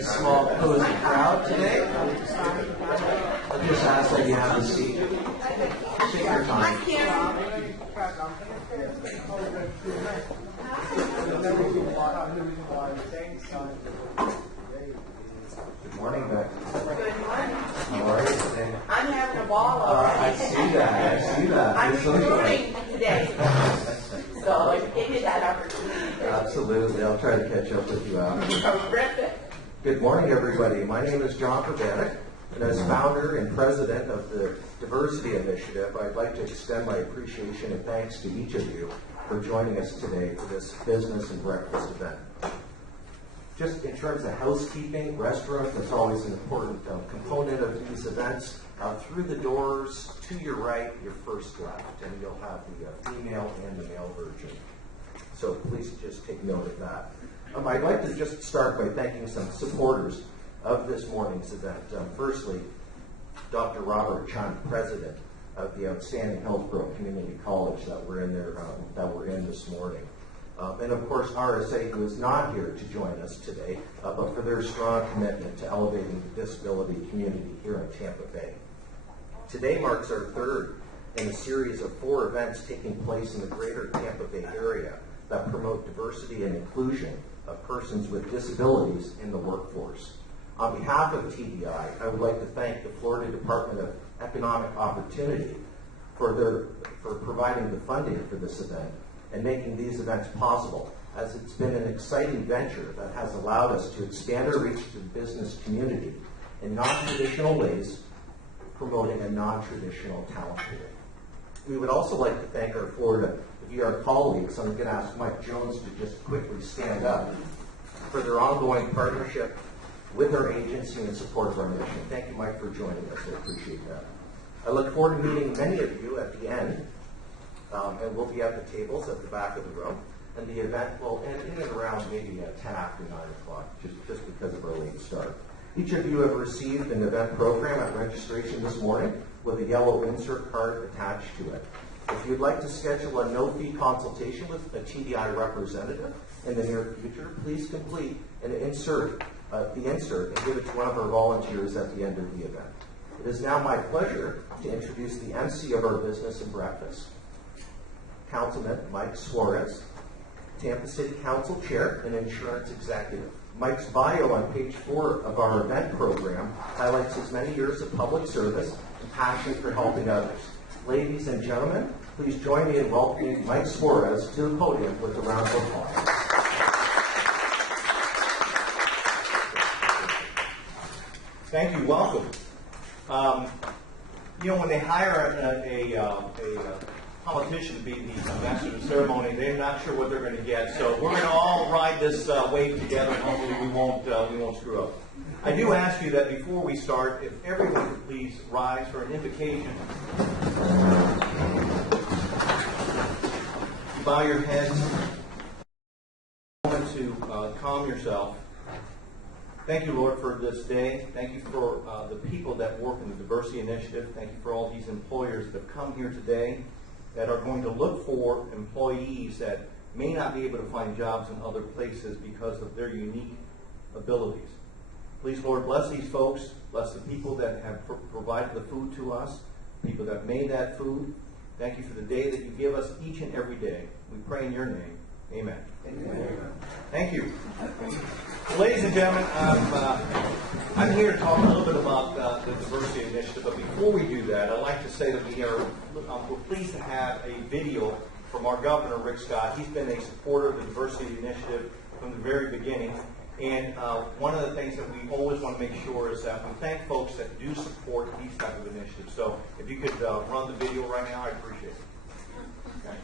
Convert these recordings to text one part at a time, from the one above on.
Small, cozy crowd today. I'll just ask that you have a seat. Take your time. Good morning, Beck. Good morning. How are you today? I'm having a ball already. I see that. I see that. I'm You're recruiting today, so I give you that opportunity. Absolutely. I'll try to catch up with you after. Terrific. Good morning, everybody. My name is John Pravanik, and as founder and president of the Diversity Initiative, I'd like to extend my appreciation and thanks to each of you for joining us today for this business and breakfast event. Just in terms of housekeeping, restrooms, that's always an important component of these events. Through the doors, to your right, your first left, and you'll have the female and the male version. So please just take note of that. I'd like to just start by thanking some supporters of this morning's event. Firstly, Dr. Robert Chun, president of the outstanding Hillsborough Community College that we're in this morning. And of course, RSA, who is not here to join us today, but for their strong commitment to elevating the disability community here in Tampa Bay. Today marks our third in a series of 4 events taking place in the greater Tampa Bay area that promote diversity and inclusion of persons with disabilities in the workforce. On behalf of TDI, I would like to thank the Florida Department of Economic Opportunity for providing the funding for this event and making these events possible, as it's been an exciting venture that has allowed us to expand our reach to the business community in non-traditional ways, promoting a non-traditional talent pool. We would also like to thank our Florida VR colleagues. I'm going to ask Mike Jones to just quickly stand up for their ongoing partnership with our agency in support of our mission. Thank you, Mike, for joining us. I appreciate that. I look forward to meeting many of you at the end, and we'll be at the tables at the back of the room. And the event will end in and around maybe 10 after 9 o'clock, just because of our late start. Each of you have received an event program at registration this morning with a yellow insert card attached to it. If you'd like to schedule a no-fee consultation with a TDI representative in the near future, please complete and insert the insert and give it to one of our volunteers at the end of the event. It is now my pleasure to introduce the MC of our business and breakfast, Councilman Mike Suarez, Tampa City Council Chair and Insurance Executive. Mike's bio on page 4 of our event program highlights his many years of public service and passion for helping others. Ladies and gentlemen, please join me in welcoming Mike Suarez to the podium with a round of applause. Thank you. Welcome. When they hire a politician to be the master of the ceremony, they're not sure what they're going to get. So we're going to all ride this wave together, and hopefully we won't screw up. I do ask you that before we start, if everyone could please rise for an invocation. Bow your heads. A moment to calm yourself. Thank you, Lord, for this day. Thank you for the people that work in the Diversity Initiative. Thank you for all these employers that have come here today that are going to look for employees that may not be able to find jobs in other places because of their unique abilities. Please, Lord, bless these folks. Bless the people that have provided the food to us, people that made that food. Thank you for the day that you give us each and every day. We pray in your name. Amen. Amen. Thank you. Ladies and gentlemen, I'm here to talk a little bit about the Diversity Initiative, but before we do that, I'd like to say that we're pleased to have a video from our Governor, Rick Scott. He's been a supporter of the Diversity Initiative from the very beginning, and one of the things that we always want to make sure is that we thank folks that do support these type of initiatives. So if you could run the video right now, I'd appreciate it. Okay.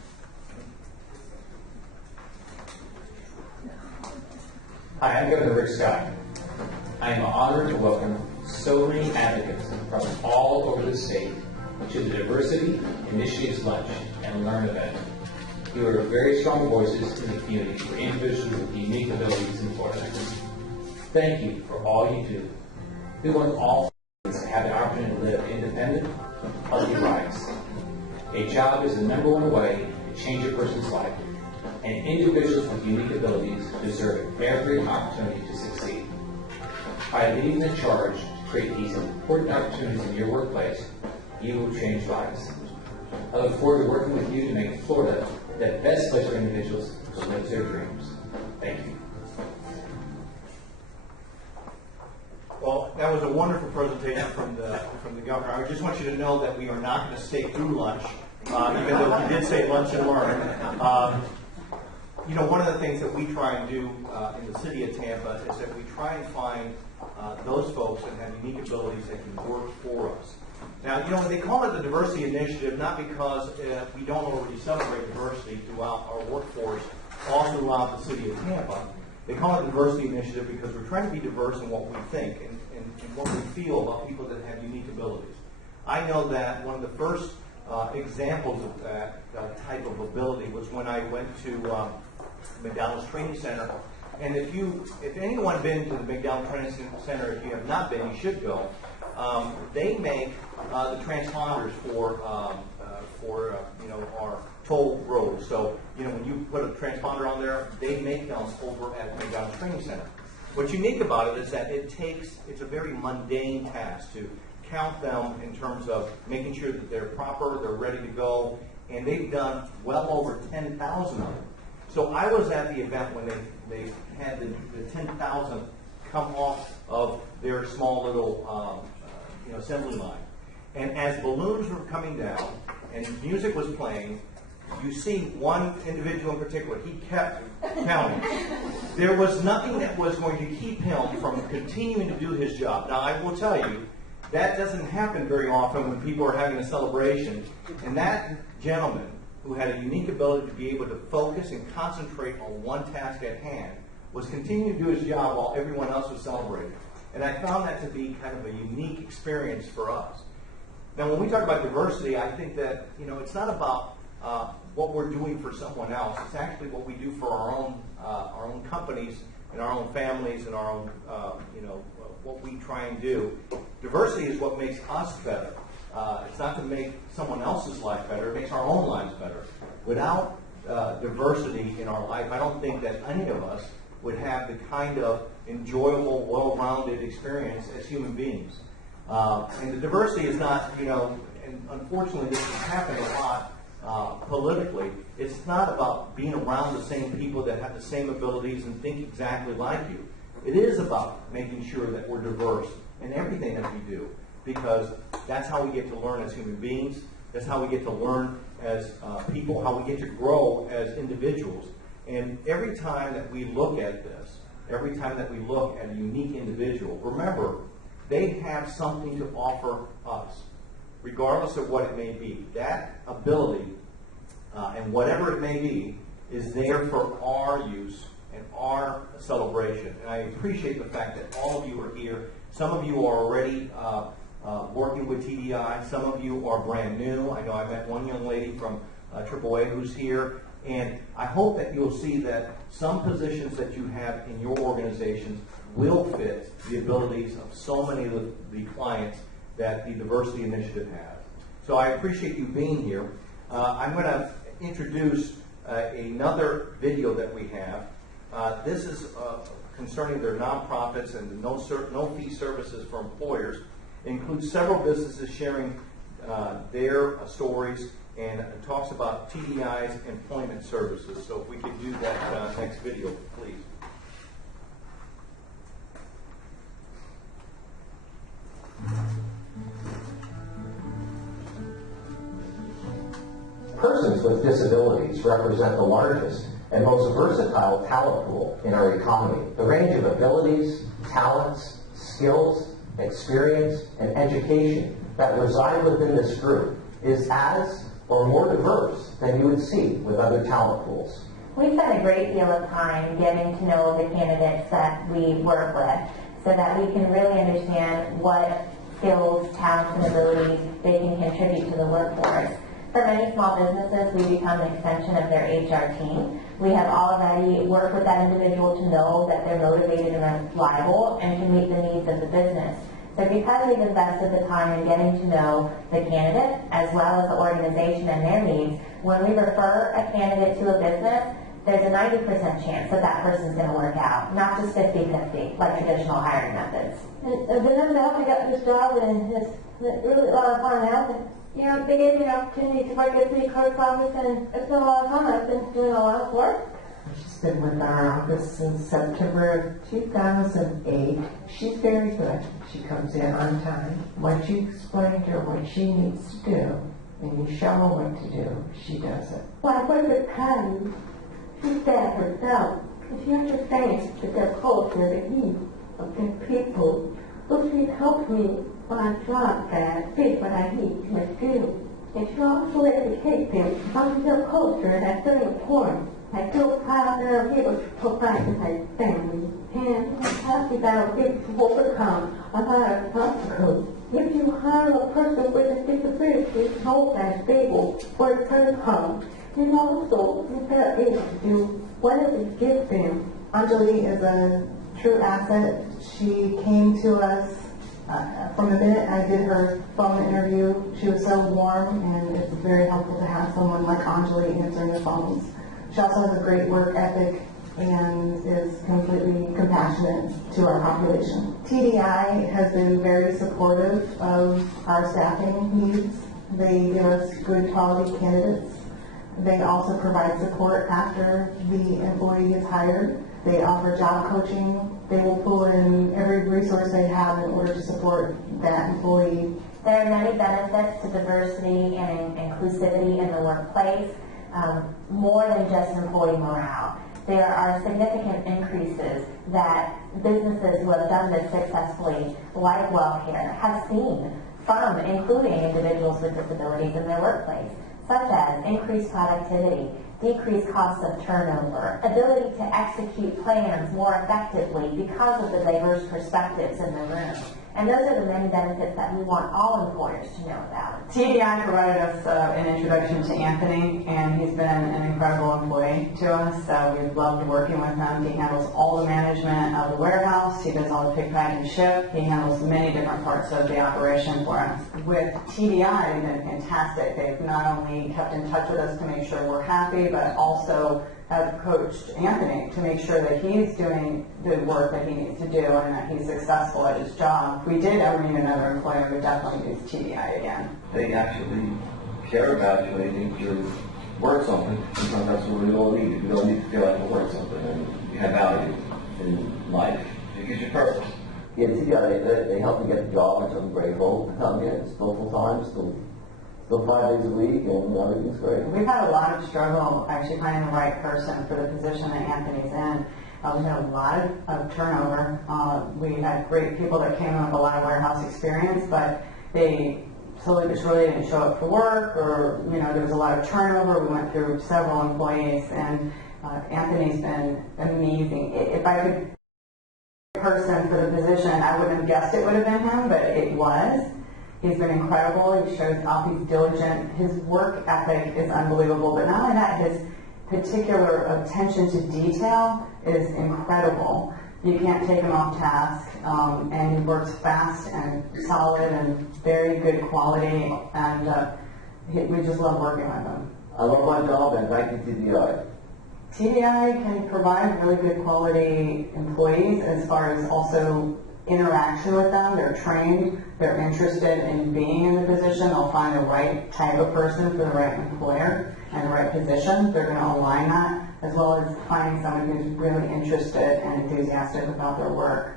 Hi, I'm Governor Rick Scott. I am honored to welcome so many advocates from all over the state to the Diversity Initiative's Lunch and Learn event. You are very strong voices in the community for individuals with unique abilities in Florida. Thank you for all you do We want all families to have the opportunity to live independent, healthy lives. A job is the number one way to change a person's life, and individuals with unique abilities deserve every opportunity to succeed. By leading the charge to create these important opportunities in your workplace, you will change lives. I look forward to working with you to make Florida the best place for individuals to live their dreams. Thank you. Well, that was a wonderful presentation from the governor. I just want you to know that we are not going to stay through lunch, even though we did say lunch and learn. You know, one of the things that we try and do in the city of Tampa is that we try and find those folks that have unique abilities that can work for us. Now, you know, they call it the diversity initiative not because we don't already celebrate diversity throughout our workforce all throughout the city of Tampa. They call it the diversity initiative because we're trying to be diverse in what we think and what we feel about people that have unique abilities. I know that one of the first examples of that type of ability was when I went to McDonald's Training Center. And if anyone been to the McDonald's Training Center, if you have not been, you should go. They make the transponders for you know, our toll roads. So, you know, when you put a transponder on there, they make them over at McDonald's Training Center. What's unique about it is that it's a very mundane task to count them in terms of making sure that they're proper, they're ready to go, and they've done well over 10,000 of them. So I was at the event when they had the 10,000 come off of their small little you know, assembly line. And as balloons were coming down and music was playing, you see one individual in particular, he kept counting. There was nothing that was going to keep him from continuing to do his job. Now, I will tell you, that doesn't happen very often when people are having a celebration. And that gentleman, who had a unique ability to be able to focus and concentrate on one task at hand, was continuing to do his job while everyone else was celebrating. And I found that to be kind of a unique experience for us. Now, when we talk about diversity, I think that, you know, it's not about what we're doing for someone else. It's actually what we do for our own companies and our own families and our own, you know, what we try and do. Diversity is what makes us better. It's not to make someone else's life better. It makes our own lives better. Without diversity in our life, I don't think that any of us would have the kind of enjoyable, well-rounded experience as human beings. And the diversity is not, you know, and unfortunately this is happening a lot politically. It's not about being around the same people that have the same abilities and think exactly like you. It is about making sure that we're diverse in everything that we do, because that's how we get to learn as human beings. That's how we get to learn as people, how we get to grow as individuals. And every time that we look at this, every time that we look at a unique individual, remember, they have something to offer us, regardless of what it may be. That ability, and whatever it may be, is there for our use and our celebration. And I appreciate the fact that all of you are here. Some of you are already working with TDI. Some of you are brand new. I know I met one young lady from AAA who's here. And I hope that you'll see that some positions that you have in your organizations will fit the abilities of so many of the clients that the Diversity Initiative has. So I appreciate you being here. I'm going to introduce another video that we have. This is concerning their nonprofits and the no-fee services for employers. It includes several businesses sharing their stories, and it talks about TDI's employment services. So if we could do that next video, please. Persons with disabilities represent the largest and most versatile talent pool in our economy. The range of abilities, talents, skills, experience, and education that reside within this group is as or more diverse than you would see with other talent pools. We spend a great deal of time getting to know the candidates that we work with so that we can really understand what skills, talents, and abilities they can contribute to the workforce. For many small businesses, we become an extension of their HR team. We have already worked with that individual to know that they're motivated and reliable and can meet the needs of the business. So because we've invested the time in getting to know the candidate as well as the organization and their needs, when we refer a candidate to a business, there's a 90% chance that that person's going to work out, not just 50-50 like traditional hiring methods. And Vanessa, after I got this job, and it's really a lot of fun now. And, they gave me an opportunity to work at the clerk's office, and it's been a lot of fun. I've been doing a lot of work. She's been with our office since September of 2008. She's very good. She comes in on time. Once you explain to her what she needs to do, and you show her what to do, she does it. When I work with Patty, she said herself, and she understands that their culture, the needs of their people. So she helped me find jobs that fit what I need to do. And she also educates them on their culture, and that's very important. I feel proud that I'm able to provide for my family. And I'm happy that I'm able to overcome a lot of obstacles. If you hire a person with a disability, know that they will work very hard. And also, if they're able to do whatever you give them. Anjali is a true asset. She came to us from the minute I did her phone interview. She was so warm, and it's very helpful to have someone like Anjali answering the phones. She also has a great work ethic and is completely compassionate to our population. TDI has been very supportive of our staffing needs. They give us good quality candidates. They also provide support after the employee gets hired. They offer job coaching. They will pull in every resource they have in order to support that employee. There are many benefits to diversity and inclusivity in the workplace, more than just employee morale. There are significant increases that businesses who have done this successfully, like WellCare, have seen from including individuals with disabilities in their workplace, such as increased productivity, decreased costs of turnover, ability to execute plans more effectively because of the diverse perspectives in the room. And those are the many benefits that we want all employers to know about. TDI provided us an introduction to Anthony, and he's been an incredible employee to us. We've loved working with him. He handles all the management of the warehouse. He does all the pick, pack, and ship. He handles many different parts of the operation for us. With TDI, they've been fantastic. They've not only kept in touch with us to make sure we're happy, but also have coached Anthony to make sure that he's doing the work that he needs to do and that he's successful at his job. If we did ever need another employer, we'd definitely use TDI again. They actually care about you. They think you're worth something. Sometimes that's what we all need. We all need to feel like we're worth something and you have value in life. It gives you purpose. Yeah, TDI, they help me get the job, which I'm grateful. It's still full-time, still 5 days a week, and everything's great. We've had a lot of struggle actually finding the right person for the position that Anthony's in. We had a lot of turnover. We had great people that came in with a lot of warehouse experience, but they slowly but surely didn't show up for work, or there was a lot of turnover. We went through several employees, and Anthony's been amazing. If I could pick a person for the position, I wouldn't have guessed it would have been him, but it was. He's been incredible. He shows off. He's diligent. His work ethic is unbelievable. But not only that, his particular attention to detail is incredible. You can't take him off task, and he works fast and solid and very good quality. And we just love working with him. I love my job, and thank you, TDI. TDI can provide really good quality employees as far as also interaction with them. They're trained, they're interested in being in the position, they'll find the right type of person for the right employer and the right position. They're going to align that, as well as finding someone who's really interested and enthusiastic about their work.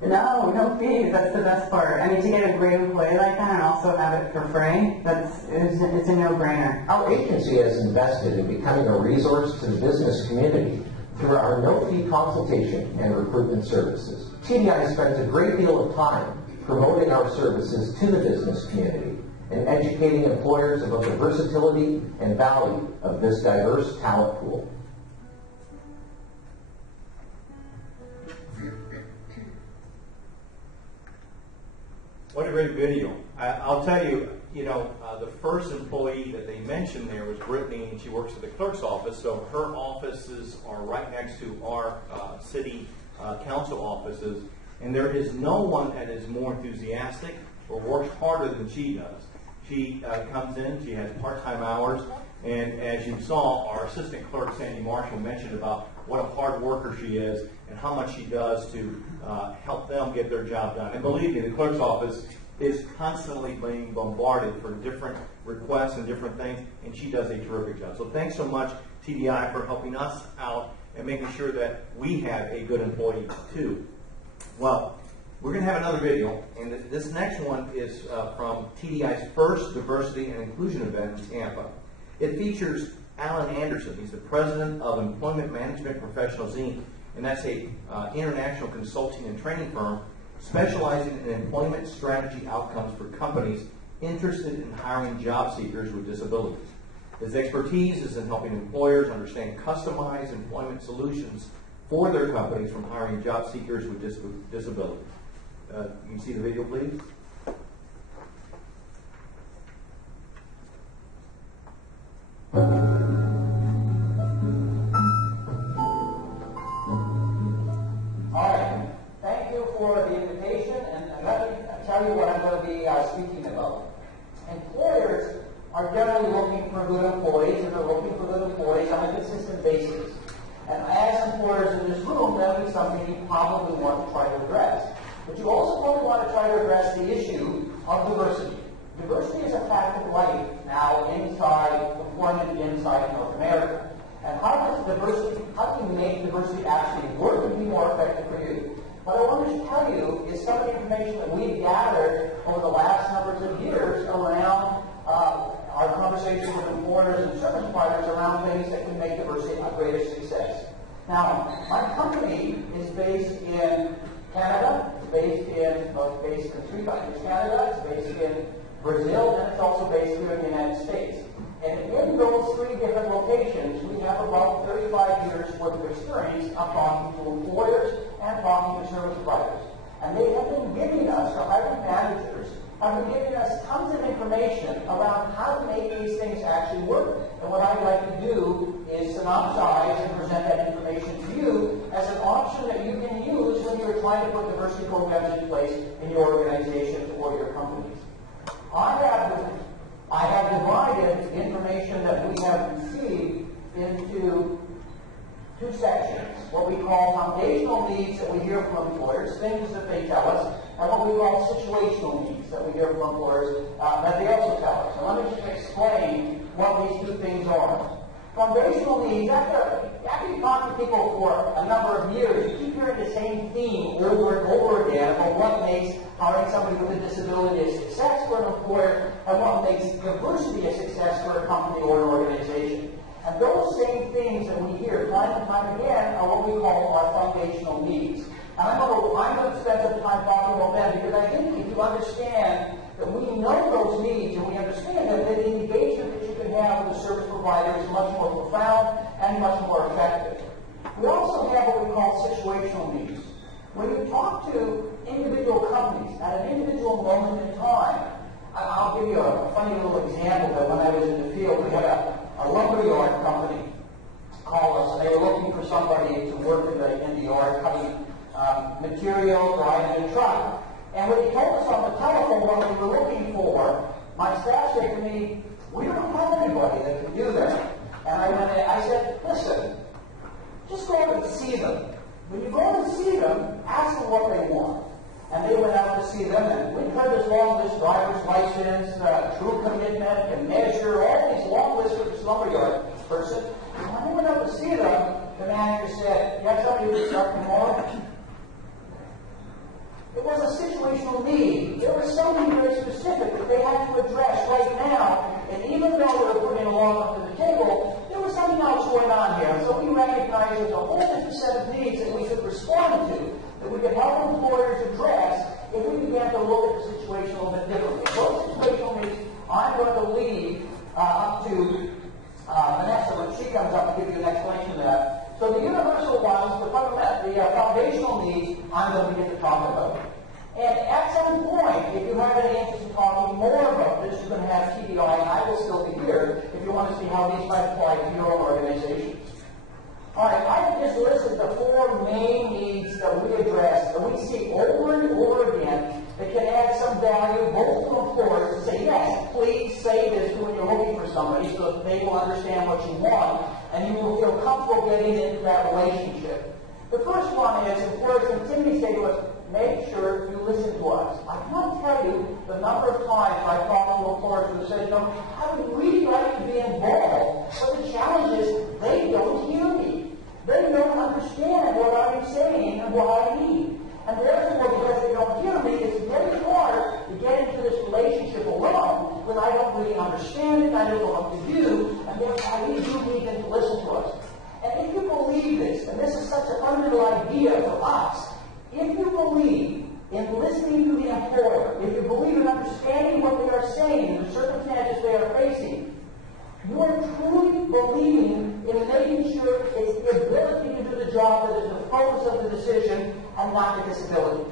No fees, that's the best part. I mean, to get a great employee like that and also have it for free, it's a no-brainer. Our agency has invested in becoming a resource to the business community through our no-fee consultation and recruitment services. TDI spends a great deal of time promoting our services to the business community and educating employers about the versatility and value of this diverse talent pool. What a great video. I'll tell you, the first employee that they mentioned there was Brittany, and she works at the clerk's office, so her offices are right next to our city council offices. And there is no one that is more enthusiastic or works harder than she does. She comes in, she has part-time hours, and as you saw, our assistant clerk, Sandy Marshall, mentioned about what a hard worker she is and how much she does to help them get their job done. And believe me, the clerk's office is constantly being bombarded for different requests and different things, and she does a terrific job. So thanks so much, TDI, for helping us out and making sure that we have a good employee too. Well, we're going to have another video, and this next one is from TDI's first diversity and inclusion event in Tampa. It features Alan Anderson. He's the president of Employment Management Professionals, Inc., and that's a international consulting and training firm specializing in employment strategy outcomes for companies interested in hiring job seekers with disabilities. His expertise is in helping employers understand customized employment solutions for their companies from hiring job seekers with disabilities. You can see the video, please. Alright, thank you for the invitation, and let me tell you what I'm going to be speaking about. Employers are generally looking for good employees, and they're looking for good employees on a consistent basis. And as employers in this room, that'll be something you probably want to try to address. But you also probably want to try to address the issue of diversity. Diversity is a fact of life now inside employment inside North America. And how do you make diversity actually work and be more effective for you? What I wanted to tell you is some of the information that we've gathered over the last numbers of years around our conversations with employers and service providers around things that can make diversity a greater success. Now, my company is based in Canada, it's based in 3 countries, Canada, it's based in Brazil, and it's also based here in the United States. And in those 3 different locations, we have about 35 years worth of experience of talking to employers and talking to service providers. And they have been giving us, our hiring managers, have been giving us tons of information around how to make these things actually work. And what I'd like to do is synopsize and present that information to you as an option that you can use when you're trying to put diversity programs in place in your organizations or your companies. I have divided information that we have received into 2 sections, what we call foundational needs that we hear from employers, things that they tell us, and what we call situational needs that we hear from employers that they also tell us. So let me just explain what these 2 things are. Foundational needs, after you talk to people for a number of years, you keep hearing the same theme over and over again about what makes hiring somebody with a disability a success for an employer and what makes diversity a success for a company or an organization. And those same things that we hear time and time again are what we call our foundational needs. And I'm going to spend some time talking about them because I think if you understand that we know those needs and we understand that the engagement that you can have with the service provider is much more profound and much more effective. We also have what we call situational needs. When you talk to individual companies at an individual moment in time, I'll give you a funny little example that when I was in the field, we had a lumberyard company call us, and they were looking for somebody to work in the yard cutting material, driving a truck. And when he told us on the telephone what we were looking for, my staff said to me, "We don't have anybody that can do that." And I went in, I said, "Listen, just go out and see them. When you go out and see them, ask them what they want." And they went out to see them, and we heard this long list: driver's license, true commitment, and measure, all these long lists for this lumberyard person. And when they went out to see them, the manager said, "You have somebody who can start tomorrow?" It was a situational need. There was something very specific that they had to address right now, and even though they were putting a log up to the table, there was something else going on here. So we recognized there's a whole different set of needs that we could respond to, that we could help employers address if we began to look at the situation a little bit differently. Those situational needs I'm going to leave up to Vanessa when she comes up to give you an explanation of that. So the universal ones, the foundational needs, I'm going to get to talk about. And at some point, if you have any interest in talking more about this, you're going to have TDI, and I will still be here if you want to see how these might apply to your own organizations. All right, I've just listed the 4 main needs that we address, that we see over comfortable getting into that relationship. The first one is employers continue to say to us, make sure you listen to us. I can't tell you the number of times I've talked to employers who say, I would really like to be involved, but the challenge is they don't hear me. They don't understand what I'm saying and what I need. And therefore, because they don't hear me, it's very hard to get into this relationship alone when I don't really understand it, I don't know what to do, and therefore I really do need them to listen to us. And if you believe this, and this is such a fundamental idea for us, if you believe in listening to the employer, if you believe in understanding what they are saying and the circumstances they are facing, you are truly believing in making sure it's the ability to do the job that is the focus of the decision and not the disability.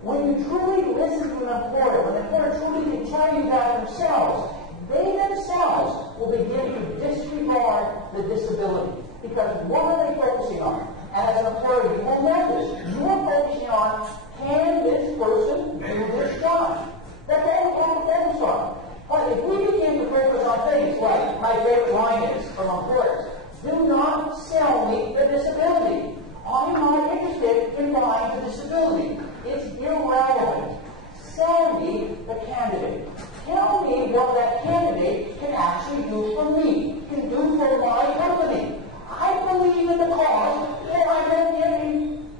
When you truly listen to an employer, when the employer truly can tell you that themselves, they themselves will begin to disregard the disability. Because what are they focusing on? And as an employer, you will notice, you are focusing on, can this person do this job? That's all we have to focus on. But if we begin to focus on things like, my favorite line is from employers, do not sell me the disability. I'm not interested in buying the disability. It's irrelevant. Sell me the candidate. Tell me what that candidate can actually do for me, can do for my company. I believe in the cause, and I'm not giving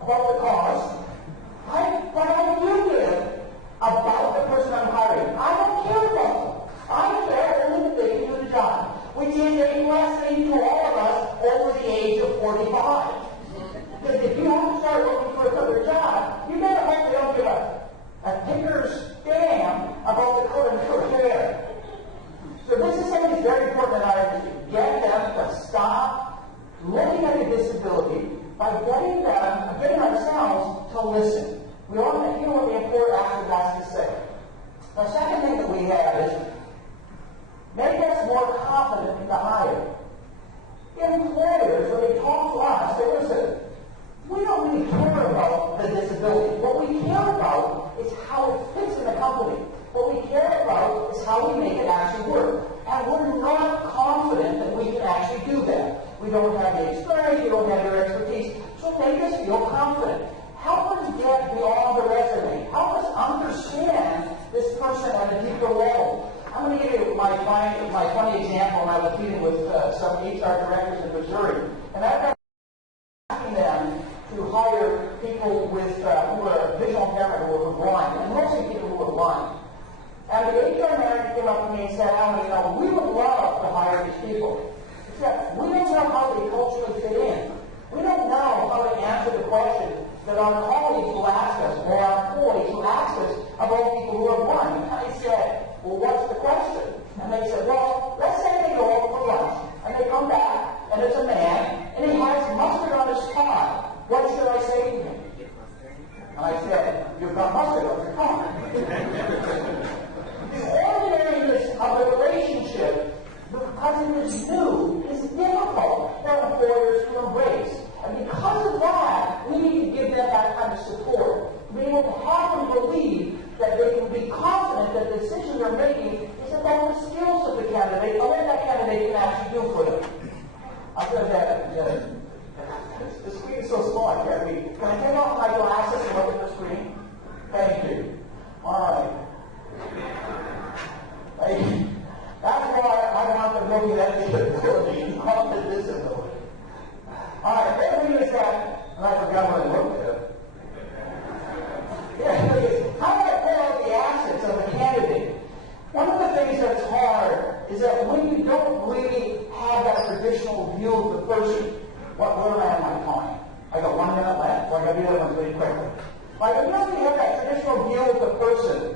about the cause. But I do give about the person I'm hiring. I don't care about them. I care only that they can do the job, which is a blessing to all of us over the age of 45. Because if you have to start looking for another job, you better hope they don't give a tinker's damn about the current career. So this is something that's very important that I get them to stop looking at the disability by getting ourselves to listen. We want to hear what the employer actually has to say. The second thing that we have is make us more confident in the hire. Employers, when they talk to us, say, listen, we don't really care about the disability. What we care about is how it fits in the company. What we care about is how we make it actually work. And we're not confident that we can actually do that. We don't have the experience, we don't have their expertise, so make us feel confident. Help us get beyond the resume. Help us understand this person at a deeper level. I'm going to give you my funny example. I was meeting with some HR directors in Missouri, and I've been asking them to hire people with who are visual impairment who are blind, and mostly people who are blind. And the HR manager came up to me and said, Alan, we would love to hire these people, except we don't know how they culturally fit in. We don't know how to answer the question that our colleagues will ask us, or our employees will ask us about people who are blind. And I said, well, what's the question? And they said, well, let's say they go over for lunch, and they come back, and it's a man, and he has mustard on his tie. What should I say to him? And I said, you've got mustard on your tie. The ordinariness of the relationship, because it is new, is difficult for employers to embrace. And because of that, we need to give them that kind of support. To be able to have them believe that they can be confident that the decision they're making is about the skills of the candidate, or what that candidate can actually do for them. I said that, the screen is so small, I can't read. Can I take off my glasses and look at the screen? Thank you. All right. That's why I want them looking at the ability, not the disability. All right, then is that, and I forgot what I looked at. Yeah, how do I pull out the assets of a candidate? One of the things that's hard is that when you don't really have that traditional view of the person, where am I at my time? I got 1 minute left, so I got to do that one pretty quickly. Like, when you don't really have that traditional view of the person,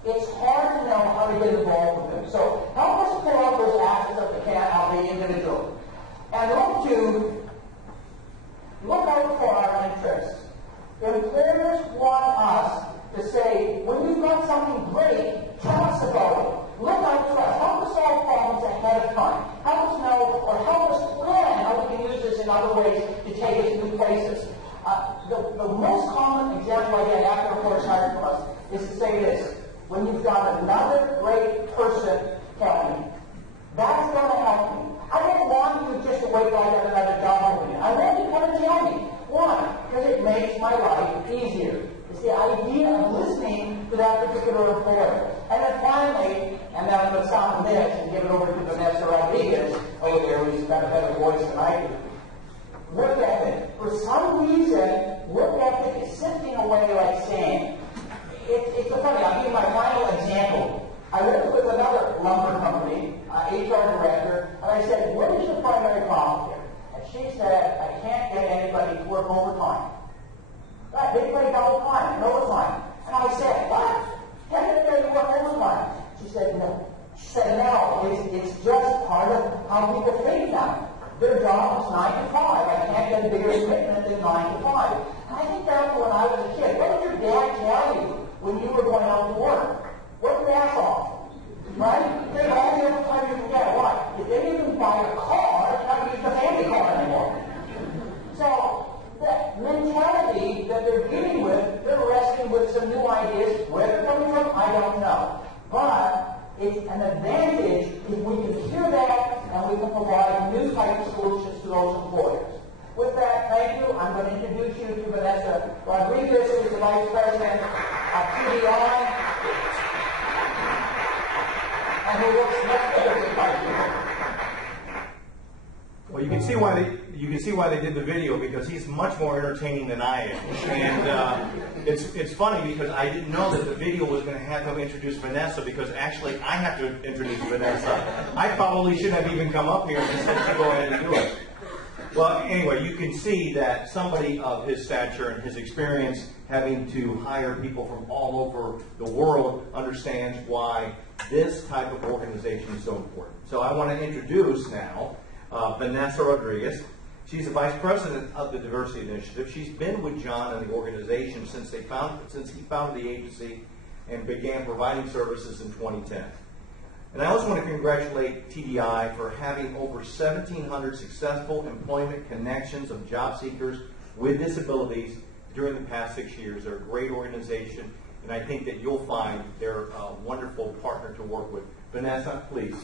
it's hard to know how to get involved with them. So help us pull out those assets of the individual. And look out for our interests. Employers want us to say, when you've got something great, tell us about it. Look out for us. Help us solve problems ahead of time. Help us know, or help us plan how we can use this in other ways to take us to new places. The most common example I get after employers hire from us is to say this: when you've got another great person, tell me. That's going to help me. I don't want you just to wait till I get my life easier. It's the idea of listening to that particular employer. And then finally, and then I'm going to stop this and give it over to Vanessa Rodriguez over there, who's got a better voice than I do. Work ethic. For some reason, work ethic is sifting away like sand. It's funny. I'll give you my final example. I worked with another lumber company, HR director, and I said, what is your primary problem here? And she said, I can't get anybody to work overtime. Right, they play double time and overtime. And I said, what? Can't get anybody to work overtime? She said, no. She said, no, it's just part of how people think now. Their job is 9 to 5. I can't get a bigger commitment than 9 to 5. And I think back to when I was a kid. What did your dad tell you when you were going out to work? Work your ass off. Right? Take all the overtime you can get. Why? If they didn't buy a car, they're not using the family car anymore. So, that mentality that they're dealing with, they're wrestling with some new ideas. Where they're coming from, I don't know. But it's an advantage if we can hear that and we can provide new type of solutions to those employers. With that, thank you. I'm going to introduce you to Vanessa Rodriguez, who is the Vice President of TDI, and who works next to the department. Well, you can see why they did the video, because he's much more entertaining than I am. And it's funny because I didn't know that the video was going to have him introduce Vanessa, because actually I have to introduce Vanessa. I probably shouldn't have even come up here and said to go ahead and do it. Well, anyway, you can see that somebody of his stature and his experience, having to hire people from all over the world, understands why this type of organization is so important. So I want to introduce now Vanessa Rodriguez. She's the Vice President of the Diversity Initiative. She's been with John and the organization since he founded the agency and began providing services in 2010. And I also want to congratulate TDI for having over 1,700 successful employment connections of job seekers with disabilities during the past 6 years. They're a great organization, and I think that you'll find they're a wonderful partner to work with. Vanessa, please.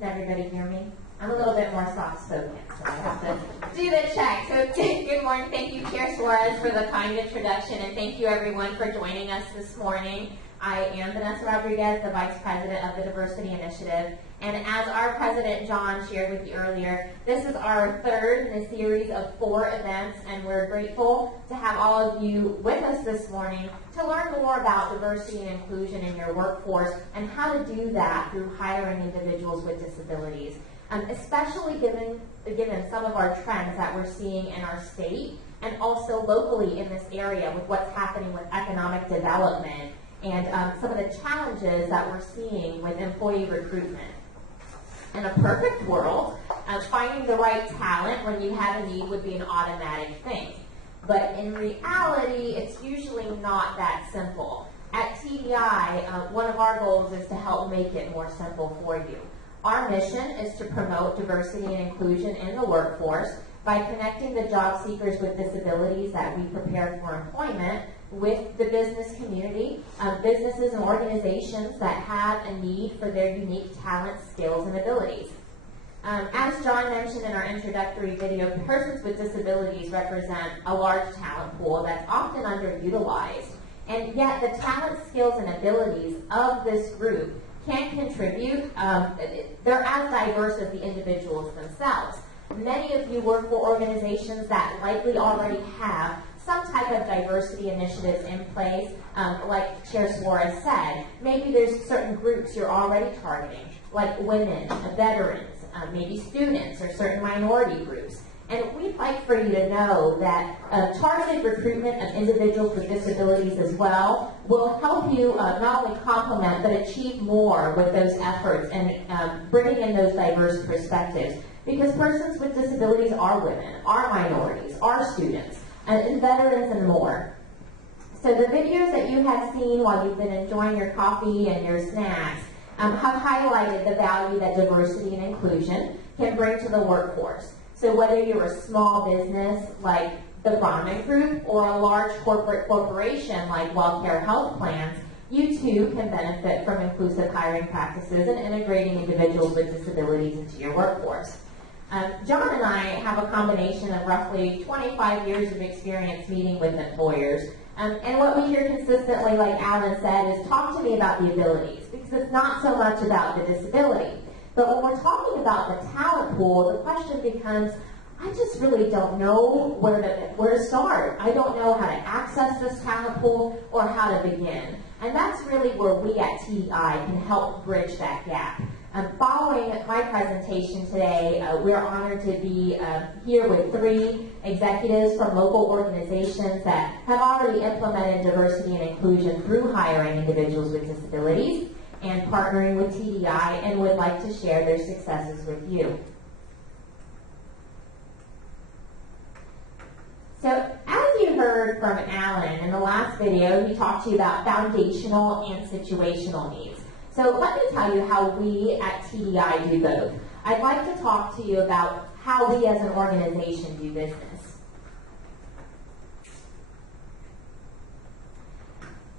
Can everybody hear me? I'm a little bit more soft-spoken, so I have to do the check. So good morning. Thank you, Chair Suarez, for the kind introduction, and thank you, everyone, for joining us this morning. I am Vanessa Rodriguez, the Vice President of the Diversity Initiative, and as our President John shared with you earlier, this is our third in a series of 4 events, and we're grateful to have all of you with us this morning to learn more about diversity and inclusion in your workforce and how to do that through hiring individuals with disabilities, especially given some of our trends that we're seeing in our state and also locally in this area with what's happening with economic development and some of the challenges that we're seeing with employee recruitment. In a perfect world, finding the right talent when you have a need would be an automatic thing. But in reality, it's usually not that simple. At TDI, one of our goals is to help make it more simple for you. Our mission is to promote diversity and inclusion in the workforce by connecting the job seekers with disabilities that we prepare for employment with the business community, businesses and organizations that have a need for their unique talents, skills, and abilities. As John mentioned in our introductory video, persons with disabilities represent a large talent pool that's often underutilized, and yet the talent, skills, and abilities of this group can contribute. They're as diverse as the individuals themselves. Many of you work for organizations that likely already have some type of diversity initiatives in place, like Chair Suarez said. Maybe there's certain groups you're already targeting, like women, veterans, maybe students, or certain minority groups. And we'd like for you to know that targeted recruitment of individuals with disabilities as well will help you not only complement but achieve more with those efforts and bringing in those diverse perspectives. Because persons with disabilities are women, are minorities, are students, and veterans and more. So the videos that you have seen while you've been enjoying your coffee and your snacks have highlighted the value that diversity and inclusion can bring to the workforce. So whether you're a small business like the Bronman Group or a large corporation like WellCare Health Plans, you too can benefit from inclusive hiring practices and integrating individuals with disabilities into your workforce. John and I have a combination of roughly 25 years of experience meeting with employers. And what we hear consistently, like Alan said, is talk to me about the abilities, because it's not so much about the disability. But when we're talking about the talent pool, the question becomes, I just really don't know where to start. I don't know how to access this talent pool or how to begin. And that's really where we at TDI can help bridge that gap. Following my presentation today, we're honored to be here with 3 executives from local organizations that have already implemented diversity and inclusion through hiring individuals with disabilities and partnering with TDI, and would like to share their successes with you. So as you heard from Alan in the last video, he talked to you about foundational and situational needs. So let me tell you how we at TDI do both. I'd like to talk to you about how we as an organization do business.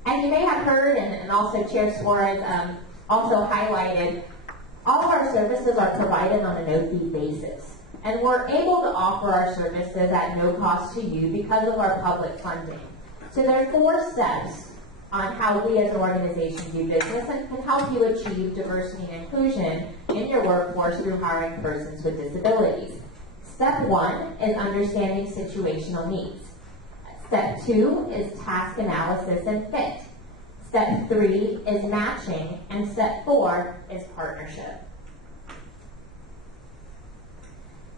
As you may have heard, and also Chair Suarez also highlighted, all of our services are provided on a no-fee basis. And we're able to offer our services at no cost to you because of our public funding. So there are 4 steps on how we as an organization do business and can help you achieve diversity and inclusion in your workforce through hiring persons with disabilities. Step 1 is understanding situational needs. Step 2 is task analysis and fit. Step 3 is matching, and step 4 is partnership.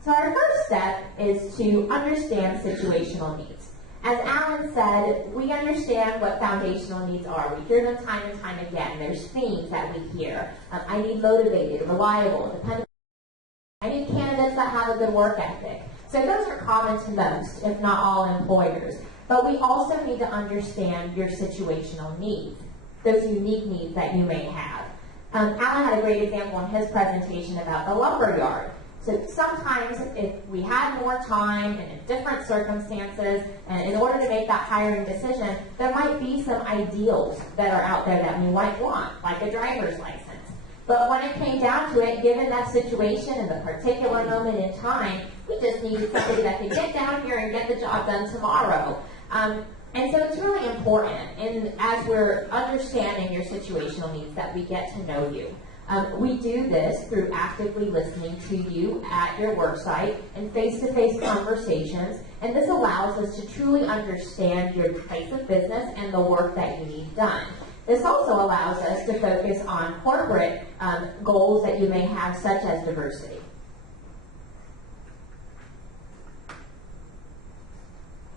So our first step is to understand situational needs. As Alan said, we understand what foundational needs are. We hear them time and time again. There's themes that we hear. I need motivated, reliable, dependable. I need candidates that have a good work ethic. So those are common to most, if not all, employers. But we also need to understand your situational needs, those unique needs that you may have. Alan had a great example in his presentation about the lumber yard. So sometimes if we had more time and in different circumstances, and in order to make that hiring decision, there might be some ideals that are out there that we might want, like a driver's license. But when it came down to it, given that situation and the particular moment in time, we just needed somebody that could get down here and get the job done tomorrow. And so it's really important, as we're understanding your situational needs, that we get to know you. We do this through actively listening to you at your work site and face-to-face conversations, and this allows us to truly understand your place of business and the work that you need done. This also allows us to focus on corporate goals that you may have, such as diversity.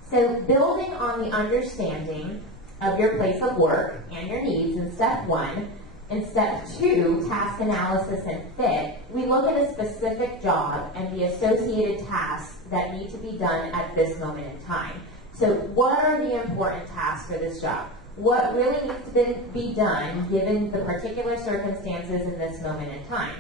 So building on the understanding of your place of work and your needs in step 1, in step 2, task analysis and fit, we look at a specific job and the associated tasks that need to be done at this moment in time. So what are the important tasks for this job? What really needs to be done given the particular circumstances in this moment in time?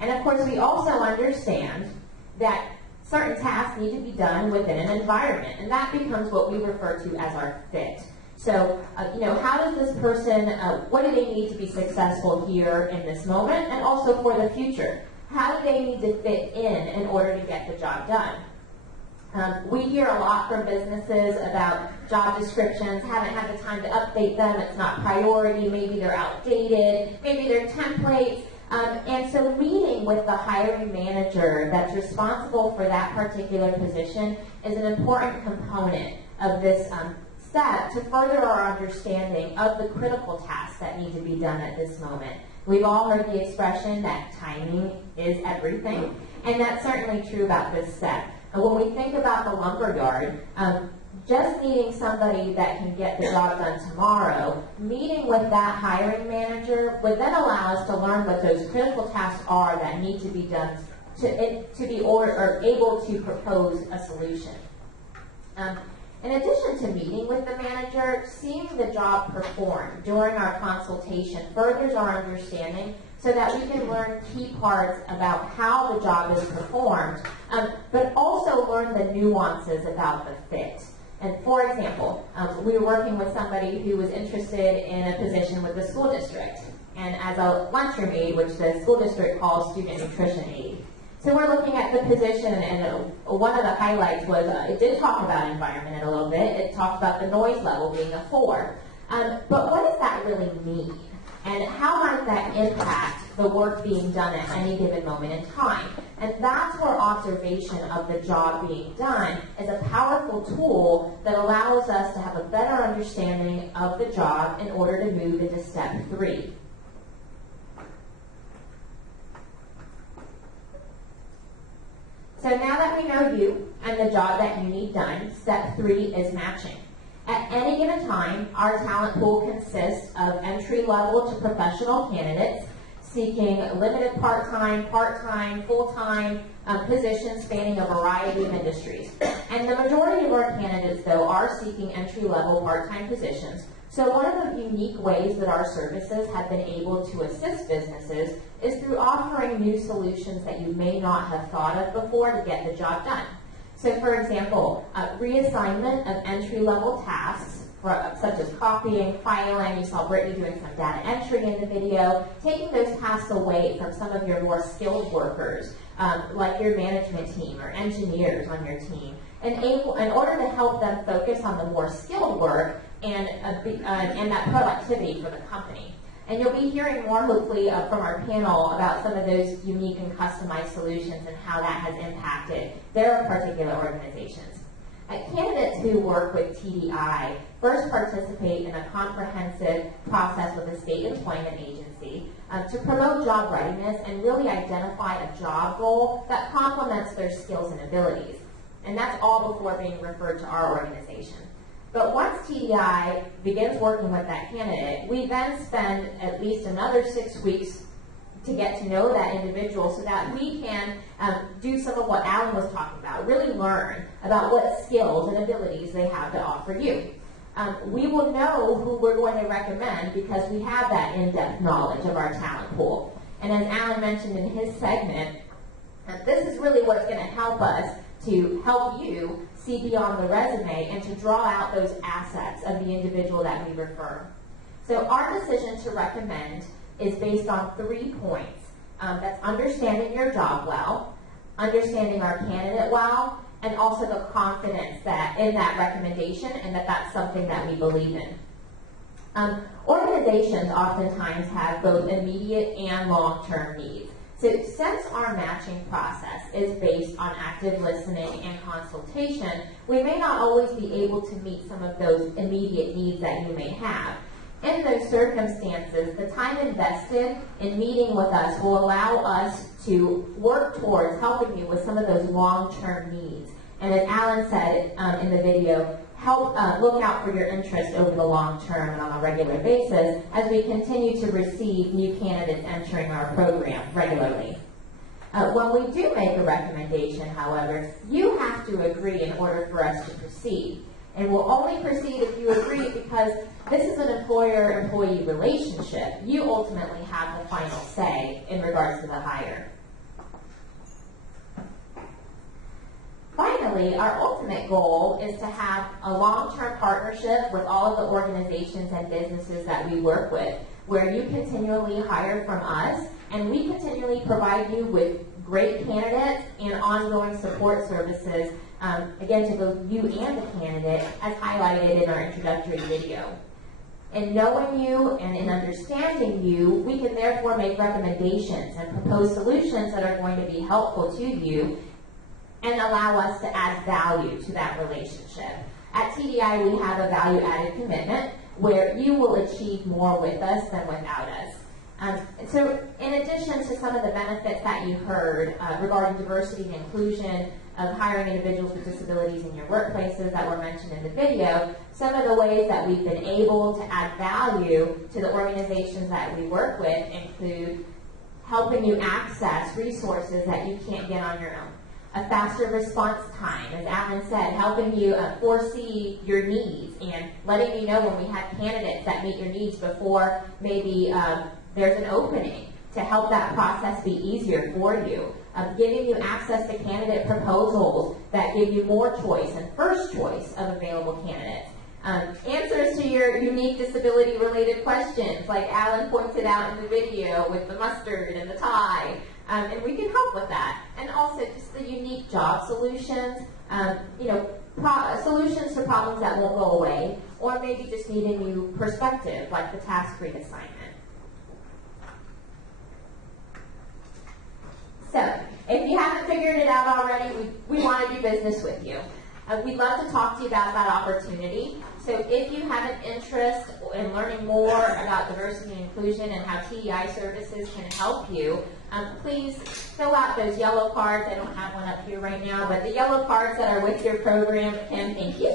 And of course, we also understand that certain tasks need to be done within an environment, and that becomes what we refer to as our fit. So, how does this person, what do they need to be successful here in this moment, and also for the future? How do they need to fit in order to get the job done? We hear a lot from businesses about job descriptions, haven't had the time to update them, it's not priority, maybe they're outdated, maybe they're templates. And so meeting with the hiring manager that's responsible for that particular position is an important component of this step to further our understanding of the critical tasks that need to be done at this moment. We've all heard the expression that timing is everything, and that's certainly true about this step. And when we think about the lumber yard, just needing somebody that can get the job done tomorrow, meeting with that hiring manager would then allow us to learn what those critical tasks are that need to be done to be or able to propose a solution. In addition to meeting with the manager, seeing the job performed during our consultation furthers our understanding so that we can learn key parts about how the job is performed, but also learn the nuances about the fit. And for example, we were working with somebody who was interested in a position with the school district, and as a lunchroom aide, which the school district calls student nutrition aide. So we're looking at the position, and one of the highlights was it did talk about environment a little bit. It talked about the noise level being a 4. But what does that really mean? And how might that impact the work being done at any given moment in time? And that's where observation of the job being done is a powerful tool that allows us to have a better understanding of the job in order to move into step 3. So now that we know you and the job that you need done, step 3 is matching. At any given time, our talent pool consists of entry-level to professional candidates seeking limited part-time, full-time positions spanning a variety of industries. And the majority of our candidates, though, are seeking entry-level part-time positions. So one of the unique ways that our services have been able to assist businesses is through offering new solutions that you may not have thought of before to get the job done. So for example, reassignment of entry-level tasks, such as copying, filing. You saw Brittany doing some data entry in the video, taking those tasks away from some of your more skilled workers, like your management team or engineers on your team, and in order to help them focus on the more skilled work and that productivity for the company. And you'll be hearing more, hopefully, from our panel about some of those unique and customized solutions and how that has impacted their particular organizations. Candidates who work with TDI first participate in a comprehensive process with the state employment agency to promote job readiness and really identify a job role that complements their skills and abilities. And that's all before being referred to our organization. But once TDI begins working with that candidate, we then spend at least another 6 weeks to get to know that individual so that we can do some of what Alan was talking about, really learn about what skills and abilities they have to offer you. We will know who we're going to recommend because we have that in-depth knowledge of our talent pool. And as Alan mentioned in his segment, this is really what's going to help us to help you see beyond the resume and to draw out those assets of the individual that we refer. So our decision to recommend is based on 3 points. That's understanding your job well, understanding our candidate well, and also the confidence that in that recommendation and that that's something that we believe in. Organizations oftentimes have both immediate and long-term needs. So since our matching process is based on active listening and consultation, we may not always be able to meet some of those immediate needs that you may have. In those circumstances, the time invested in meeting with us will allow us to work towards helping you with some of those long-term needs. And as Alan said in the video, help look out for your interest over the long term and on a regular basis as we continue to receive new candidates entering our program regularly. When we do make a recommendation, however, you have to agree in order for us to proceed. And we'll only proceed if you agree because this is an employer-employee relationship. You ultimately have the final say in regards to the hire. Finally, our ultimate goal is to have a long-term partnership with all of the organizations and businesses that we work with, where you continually hire from us, and we continually provide you with great candidates and ongoing support services, again, to both you and the candidate, as highlighted in our introductory video. In knowing you and in understanding you, we can therefore make recommendations and propose solutions that are going to be helpful to you and allow us to add value to that relationship. At TDI, we have a value-added commitment where you will achieve more with us than without us. So in addition to some of the benefits that you heard regarding diversity and inclusion, of hiring individuals with disabilities in your workplaces that were mentioned in the video, some of the ways that we've been able to add value to the organizations that we work with include helping you access resources that you can't get on your own. A faster response time, as Alan said, helping you foresee your needs and letting you know when we have candidates that meet your needs before maybe there's an opening. to help that process be easier for you, giving you access to candidate proposals that give you more choice and first choice of available candidates. Answers to your unique disability-related questions, like Alan pointed out in the video with the mustard and the tie, and we can help with that. And also just the unique job solutions, solutions to problems that won't go away, or maybe just need a new perspective, like the task reassignment. So, if you haven't figured it out already, we want to do business with you. We'd love to talk to you about that opportunity. So if you have an interest in learning more about diversity and inclusion and how TEI services can help you, please fill out those yellow cards. I don't have one up here right now, but the yellow cards that are with your program, Kim, thank you.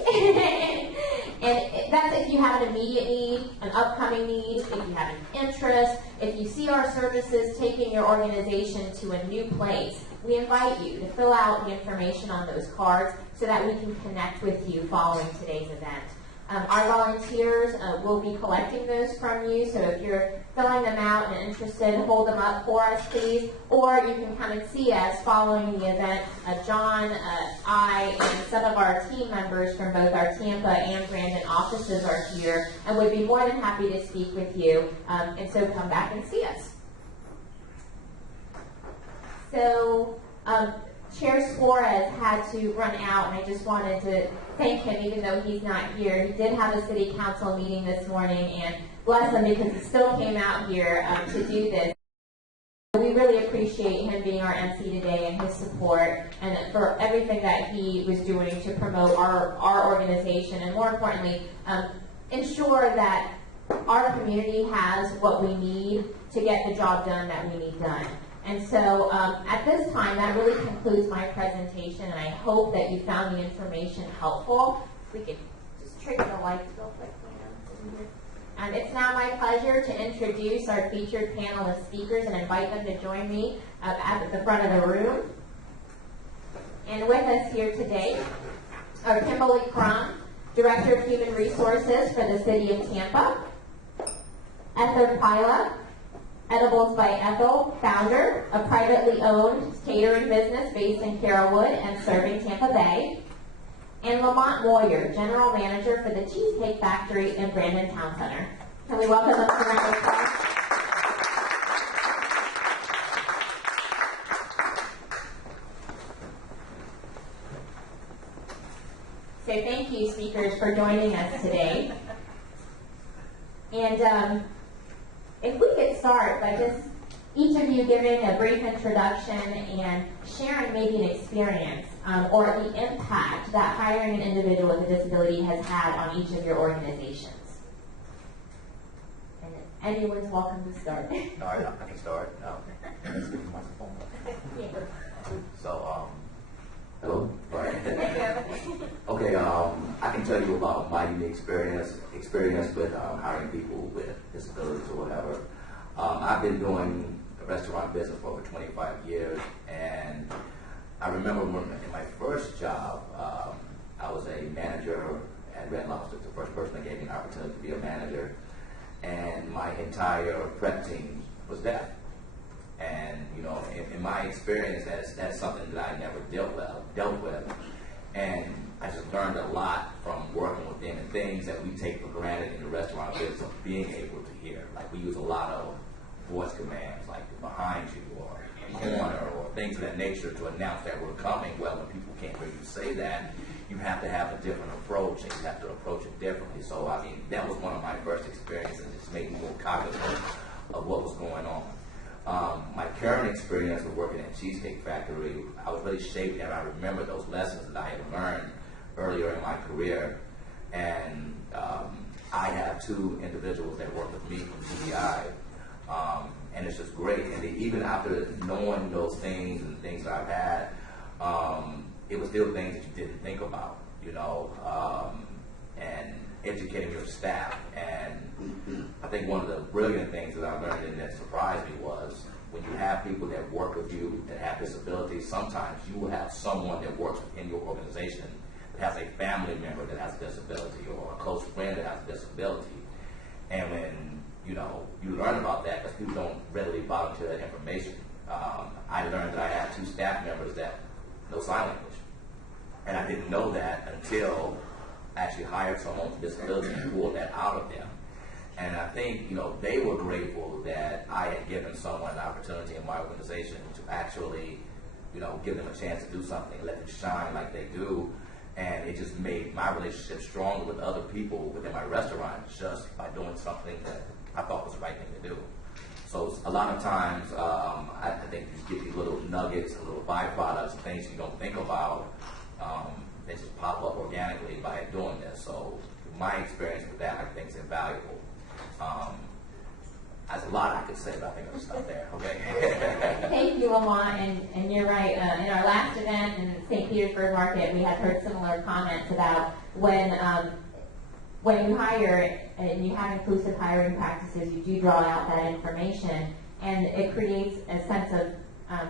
And that's if you have an immediate need, an upcoming need, if you have an interest, if you see our services taking your organization to a new place. We invite you to fill out the information on those cards so that we can connect with you following today's event. Our volunteers will be collecting those from you, so if you're filling them out and interested, hold them up for us, please. Or you can come and see us following the event. John, I, and some of our team members from both our Tampa and Brandon offices are here and would be more than happy to speak with you. And so come back and see us. So, Chair Suarez had to run out, and I just wanted to thank him, even though he's not here. He did have a city council meeting this morning, and bless him because he still came out here to do this. We really appreciate him being our MC today and his support, and for everything that he was doing to promote our organization, and more importantly, ensure that our community has what we need to get the job done that we need done. And so at this time, that really concludes my presentation, and I hope that you found the information helpful. If we could just trigger the lights real quick. And it's now my pleasure to introduce our featured panel of speakers and invite them to join me at the front of the room. And with us here today are Kimberly Crum, Director of Human Resources for the City of Tampa, Ether Pila, Edibles by Ethel, founder, a privately owned catering business based in Carrollwood and serving Tampa Bay, and Lamont Moyer, General Manager for the Cheesecake Factory in Brandon Town Center. Can we welcome them to the round of applause? So thank you, speakers, for joining us today. And if we could start by just each of you giving a brief introduction and sharing maybe an experience or the impact that hiring an individual with a disability has had on each of your organizations. And anyone's welcome to start. No, I can start. Let's give the microphone. So, hello. Right. Okay. I can tell you about my unique experience with hiring people with disabilities or whatever. I've been doing the restaurant business for over 25 years, and I remember when in my first job, I was a manager at Red Lobster, the first person that gave me an opportunity to be a manager, and my entire prep team was deaf. And in my experience, that's something that I never dealt with, and I just learned a lot from working with them and things that we take for granted in the restaurant business of being able to hear. Like we use a lot of voice commands, like behind you or corner or things of that nature to announce that we're coming. Well, when people can't hear you say that, you have to have a different approach, and you have to approach it differently. So, I mean, that was one of my first experiences. It just made me more cognizant of what was going on. My current experience of working at Cheesecake Factory, I was really shaped, and I remember those lessons that I had learned earlier in my career. And I have two individuals that work with me from TEI, and it's just great. And even after knowing those things and things that I've had, it was still things that you didn't think about, and educating your staff. And I think one of the brilliant things that I learned and that surprised me was when you have people that work with you that have disabilities, sometimes you will have someone that works within your organization that has a family member that has a disability or a close friend that has a disability. And when, you learn about that because people don't readily volunteer that information. I learned that I had 2 staff members that know sign language. And I didn't know that until I actually hired someone with disability and pulled that out of them. And I think, they were grateful that I had given someone an opportunity in my organization to actually, give them a chance to do something, let them shine like they do. And it just made my relationship stronger with other people within my restaurant just by doing something that I thought was the right thing to do. So a lot of times, I think you get these little nuggets and little byproducts, things you don't think about, they just pop up organically by doing this. So my experience with that, I think, is invaluable. There's a lot I could say, but I think I'll stop there. Okay. Thank you, Lamont, and you're right. In our last event in St. Petersburg Market, we had heard similar comments about when you hire and you have inclusive hiring practices, you do draw out that information, and it creates a sense of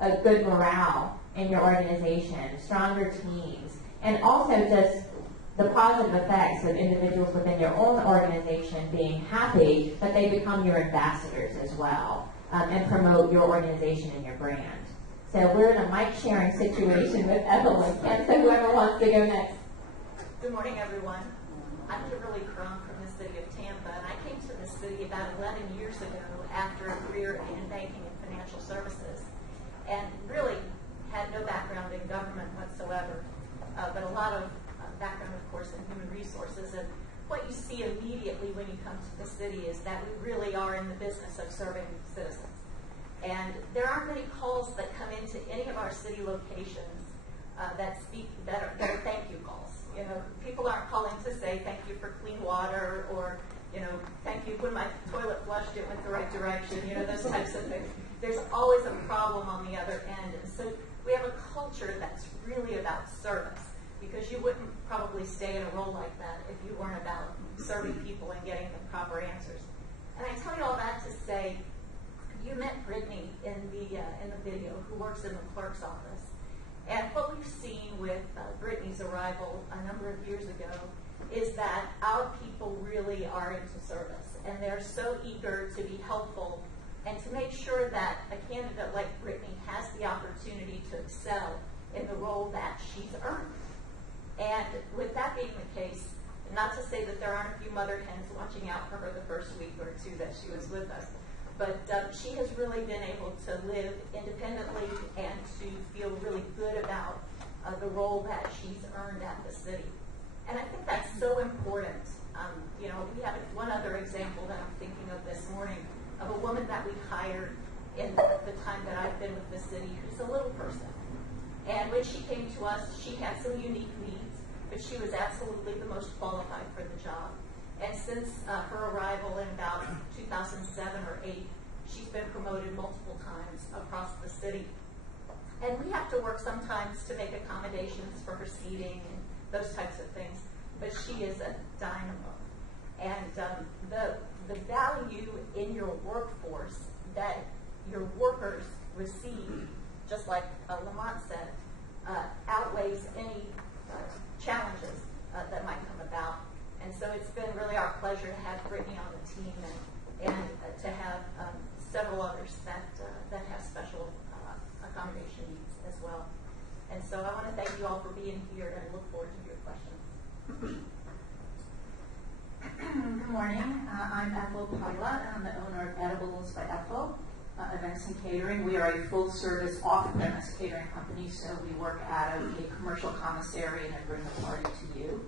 a good morale in your organization, stronger teams, and also just the positive effects of individuals within your own organization being happy, but they become your ambassadors as well, and promote your organization and your brand. So we're in a mic sharing situation with Evelyn, and so whoever wants to go next. Good morning, everyone. I'm Kimberly Crum from the city of Tampa, and I came to the city about 11 years ago after a career in banking and financial services, and really had no background in government whatsoever, but a lot of background, of course, in human resources. And what you see immediately when you come to the city is that we really are in the business of serving citizens. And there aren't many calls that come into any of our city locations that are thank you calls. People aren't calling to say thank you for clean water, or thank you when my toilet flushed, it went the right direction. Those types of things. There's always a problem on the other end, and so we have a culture that's really about service. Because you wouldn't probably stay in a role like that if you weren't about serving people and getting the proper answers. And I tell you all that to say, you met Brittany in the video, who works in the clerk's office. And what we've seen with Brittany's arrival a number of years ago is that our people really are into service, and they're so eager to be helpful and to make sure that a candidate like Brittany has the opportunity to excel in the role that she's earned. And with that being the case, not to say that there aren't a few mother hens watching out for her the first week or two that she was with us, but she has really been able to live independently and to feel really good about the role that she's earned at the city. And I think that's so important. We have one other example that I'm thinking of this morning of a woman that we hired in the time that I've been with the city who's a little person. And when she came to us, she had some unique needs, but she was absolutely the most qualified for the job. And since her arrival in about 2007 or 8, she's been promoted multiple times across the city. And we have to work sometimes to make accommodations for her seating and those types of things, but she is a dynamo. And the value in your workforce that your workers receive, just like Lamont said, outweighs any challenges that might come about. And so it's been really our pleasure to have Brittany on the team and to have several others that have special accommodation needs as well. And so I want to thank you all for being here, and I look forward to your questions. Good morning. I'm Ethel Pilot, and I'm the owner of Edibles by Ethel Events and Catering. We are a full-service off-premise catering company, so we work out of a commercial commissary and I bring the party to you.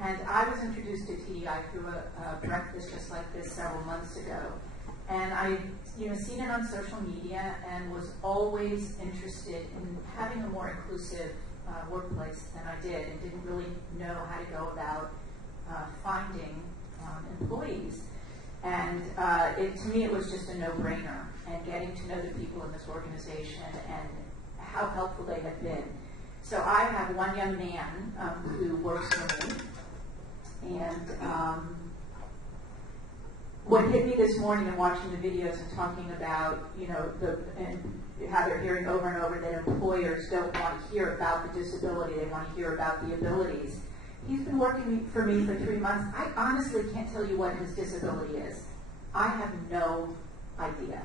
And I was introduced to TDI through a breakfast just like this several months ago. And I seen it on social media and was always interested in having a more inclusive workplace than I did, and didn't really know how to go about finding employees. And to me, it was just a no-brainer, and getting to know the people in this organization and how helpful they have been. So I have one young man who works for me, and what hit me this morning in watching the videos and talking about, and how they're hearing over and over that employers don't want to hear about the disability, they want to hear about the abilities. He's been working for me for 3 months. I honestly can't tell you what his disability is. I have no idea.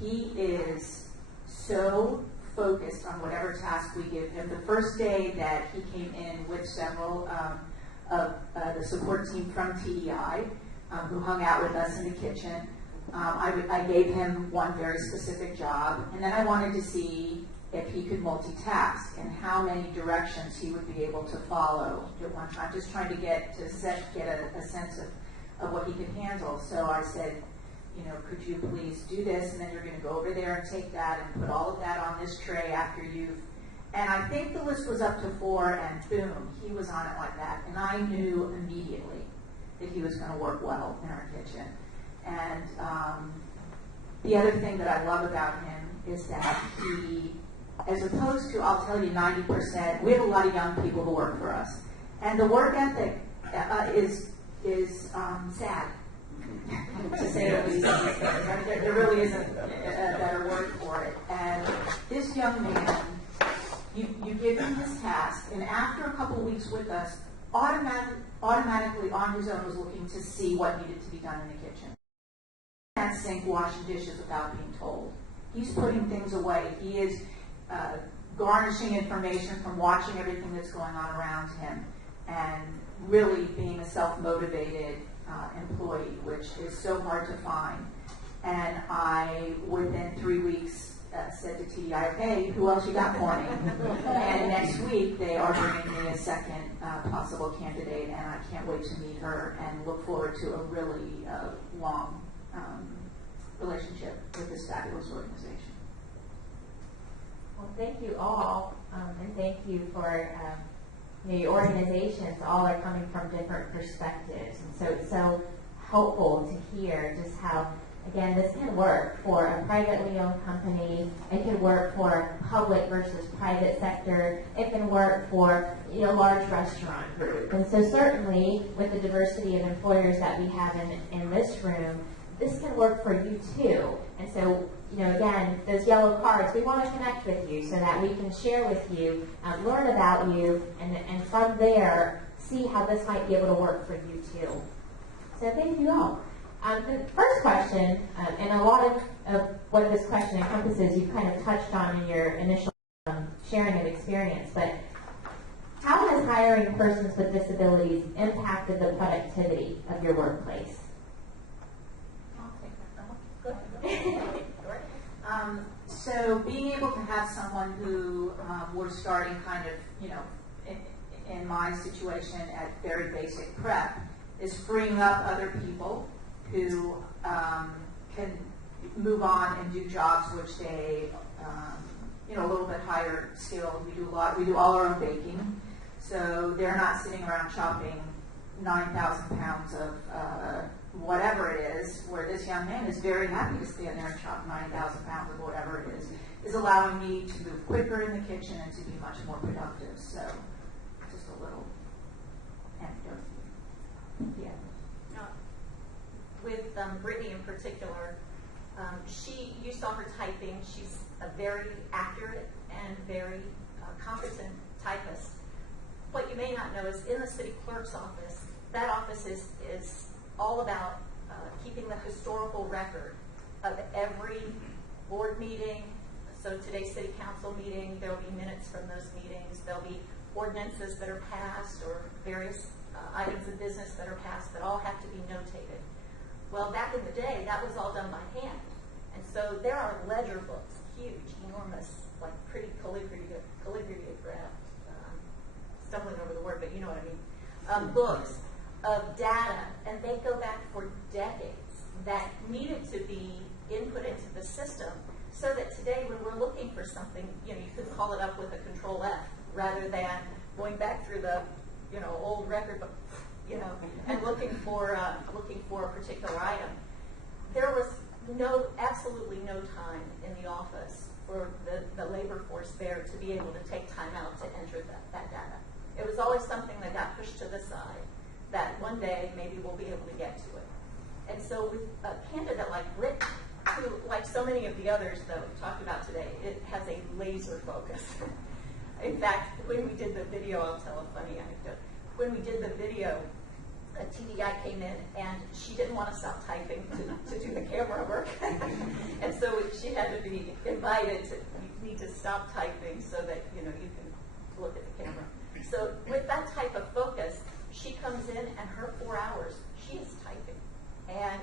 He is so focused on whatever task we give him. The first day that he came in with several of the support team from TEI, who hung out with us in the kitchen, I gave him one very specific job, and then I wanted to see if he could multitask and how many directions he would be able to follow at one time, just trying to get a sense of what he could handle. So I said, you know, could you please do this, and then you're going to go over there and take that and put all of that on this tray after you've, and I think the list was up to 4, and boom, he was on it like that. And I knew immediately that he was going to work well in our kitchen. And the other thing that I love about him is that he, as opposed to, I'll tell you, 90%, we have a lot of young people who work for us. And the work ethic is sad, to say the least. There really isn't a better word for it. And this young man, you give him this task, and after a couple of weeks with us, automatically on his own was looking to see what needed to be done in the kitchen. That sink washing dishes without being told. He's putting things away. He is garnishing information from watching everything that's going on around him, and really being a self-motivated employee, which is so hard to find. And I, within 3 weeks, said to TEI, okay, who else you got for me? And next week, they are bringing me a second possible candidate, and I can't wait to meet her and look forward to a really long relationship with this fabulous organization. Well, thank you all, and thank you for your organizations. All are coming from different perspectives, and so it's so helpful to hear just how, again, this can work for a privately owned company. It can work for public versus private sector. It can work for large restaurant group. And so certainly with the diversity of employers that we have in this room, this can work for you too. And so, again, those yellow cards, we want to connect with you so that we can share with you, learn about you, and from there, see how this might be able to work for you too. So thank you all. The first question, and a lot of what this question encompasses, you've kind of touched on in your initial sharing of experience, but how has hiring persons with disabilities impacted the productivity of your workplace? So being able to have someone who was starting kind of, in my situation at very basic prep, is freeing up other people who can move on and do jobs which they, a little bit higher skilled. We do all our own baking, so they're not sitting around chopping 9,000 pounds of whatever it is, where this young man is very happy to stand there and chop 9,000 pounds of whatever it is allowing me to move quicker in the kitchen and to be much more productive. So just a little anecdote. Yeah. With Brittany in particular, you saw her typing. She's a very accurate and very competent typist. What you may not know is in the city clerk's office, that office is all about keeping the historical record of every board meeting. So today's city council meeting, there will be minutes from those meetings. There'll be ordinances that are passed or various items of business that are passed that all have to be notated. Well, back in the day, that was all done by hand. And so there are ledger books, huge, enormous, like pretty calligraphy stumbling over the word, but you know what I mean, books of data, and they go back for decades that needed to be input into the system so that today when we're looking for something, you could call it up with a Control F rather than going back through the, old record book, and looking for a particular item. There was absolutely no time in the office for the labor force there to be able to take time out to enter that data. It was always something that got pushed to the side that one day maybe we'll be able to get to it. And so with a candidate like Brittany, who, like so many of the others that we talked about today, it has a laser focus. In fact, when we did the video, I'll tell a funny anecdote. When we did the video, a TDI came in and she didn't want to stop typing to do excited to, you need to stop typing so that, you can look at the camera. So with that type of focus, she comes in and her 4 hours, she is typing. And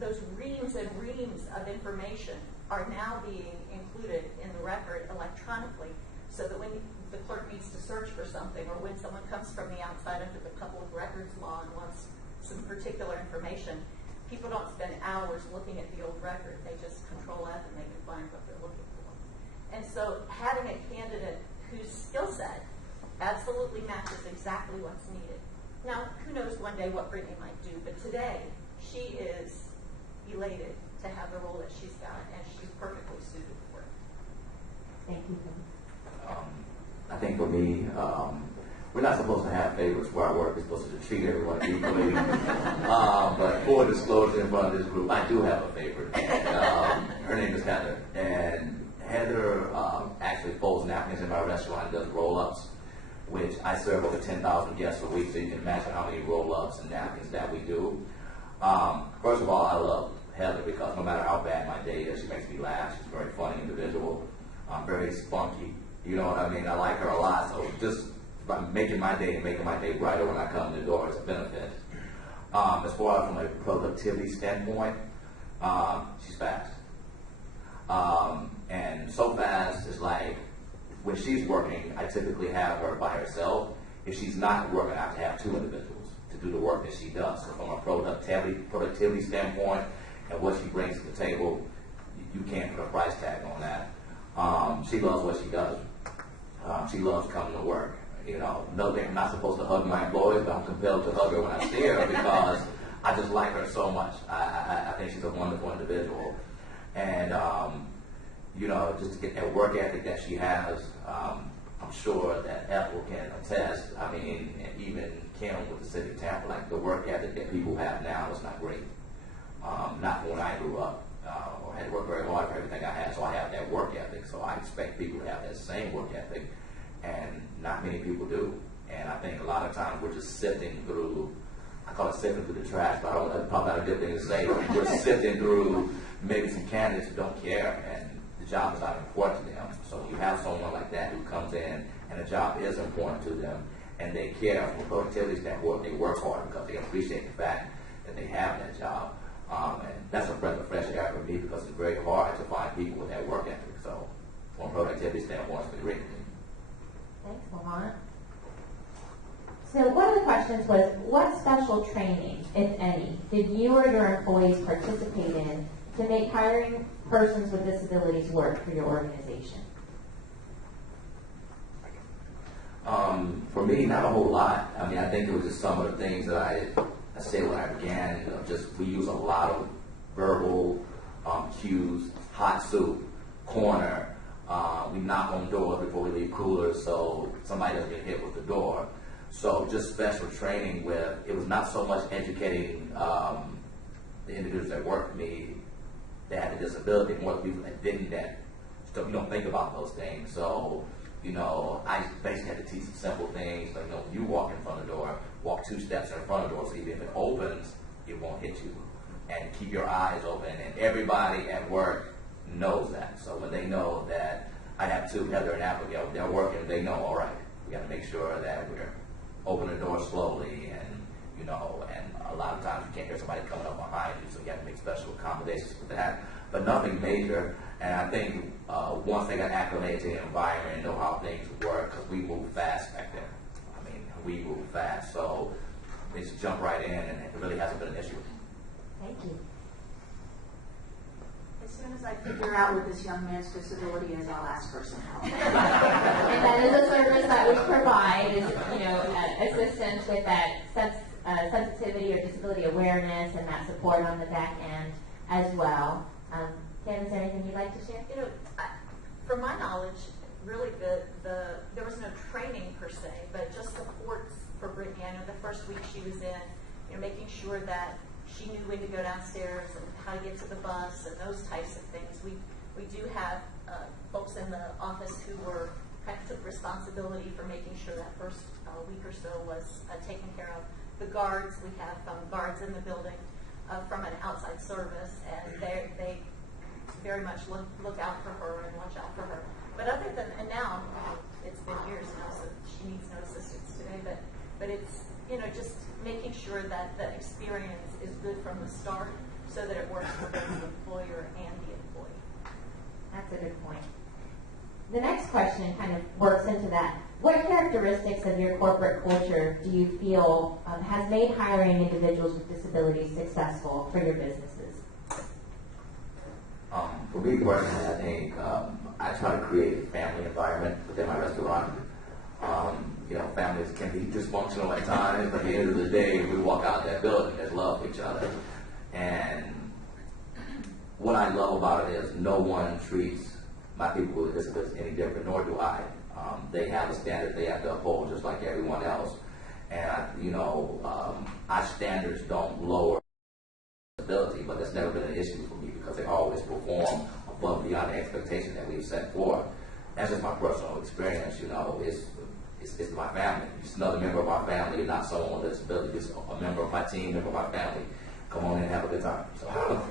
those reams and reams of information are now being included in the record electronically, so that when the clerk needs to search for something, or when someone comes from the outside under the public records law and wants some particular information, people don't spend hours looking at the old record. They just control F and they can find what they're looking for. And so having a candidate whose skill set absolutely matches exactly what's needed. Now, who knows one day what Brittany might do, but today she is elated to have the role that she's got, and she's perfectly suited for it. Thank you. I think for me, we're not supposed to have favorites where I work. We're supposed to treat everyone equally. But for disclosure in front of this group, I do have a favorite. Her name is Heather. And Heather actually folds napkins in my restaurant and does roll-ups, which I serve over 10,000 guests a week, so you can imagine how many roll-ups and napkins that we do. First of all, I love Heather because no matter how bad my day is, she makes me laugh. She's a very funny individual, very spunky. You know what I mean? I like her a lot. So just by making my day and making my day brighter when I come in the door is a benefit. As far as from a productivity standpoint, she's fast. And so fast is like when she's working, I typically have her by herself. If she's not working, I have to have 2 individuals to do the work that she does. So from a productivity standpoint and what she brings to the table, you can't put a price tag on that. She loves what she does. She loves coming to work. You know, no, I'm not supposed to hug my employees, but I'm compelled to hug her when I see her because I just like her so much. I think she's a wonderful individual. And, you know, just to get that work ethic that she has, I'm sure that Ethel can attest. I mean, and even Kim with the city of Tampa, like the work ethic that people have now is not great. Not when I grew up. I had to work very hard for everything I had, so I have that work ethic. So I expect people to have that same work ethic, and not many people do. And I think a lot of times we're just sifting through, I call it sifting through the trash, but I don't, that's probably not a good thing to say. We're sifting through maybe some candidates who don't care, and the job is not important to them. So you have someone like that who comes in, and the job is important to them, and they care from a productivity standpoint. They work hard because they appreciate the fact that they have that job. And that's a breath of fresh air for me because it's very hard to find people with that work ethic. So from a productivity standpoint, it's been great. Thanks, Lamont. So one of the questions was, what special training, if any, did you or your employees participate in to make hiring persons with disabilities work for your organization? For me, not a whole lot. I mean, I think it was just some of the things that I said when I began. You know, just we use a lot of verbal cues, hot soup, corner. We knock on doors before we leave coolers so somebody doesn't get hit with the door. So just special training with, it was not so much educating the individuals that worked for me that had a disability, more the people that didn't, that still, you don't think about those things. So, you know, I basically had to teach some simple things, like, you know, when you walk in front of the door, walk 2 steps in front of the door, so even if it opens, it won't hit you. And keep your eyes open, and everybody at work knows that. So when they know that I have 2, Heather and Abigail, they're working, they know, all right, we got to make sure that we're opening the door slowly, and, you know, and a lot of times you can't hear somebody coming up behind you, so you have to make special accommodations with that. But nothing major, and I think once they got acclimated to the environment and know how things work, because we move fast back there. I mean, we move fast, so they just jump right in, and it really hasn't been an issue. Thank you. As soon as I figure out what this young man's disability is, I'll ask for some help. And that is a service that we provide, is, you know, assistance with that sensitivity or disability awareness and that support on the back end as well. Kim, is there anything you'd like to share? You know, from my knowledge, really there was no training per se, but just supports for Brittany. I know the first week she was in, you know, making sure that she knew when to go downstairs and how to get to the bus and those types of things. We do have folks in the office who were kind of took responsibility for making sure that first week or so was taken care of. The guards, we have guards in the building from an outside service, and very much look out for her and watch out for her. But other than, and now, it's been years now, so she needs no assistance today, but it's, just making sure that the experience is good from the start so that it works for both the employer and the employee. That's a good point. The next question kind of works into that. What characteristics of your corporate culture do you feel has made hiring individuals with disabilities successful for your businesses? For me personally, I think I try to create a family environment within my restaurant. Families can be dysfunctional at times, but at the end of the day, we walk out that building, there's love for each other. And what I love about it is no one treats my people with disabilities any different, nor do I. They have a standard they have to uphold just like everyone else. And, our standards don't lower disability, but that's never been an issue for me because they always perform above and beyond the expectation that we've set forth. That's just my personal experience, it's my family. It's another member of our family. You're not someone with a disability. It's a member of my team, member of my family. Come on in and have a good time. So. I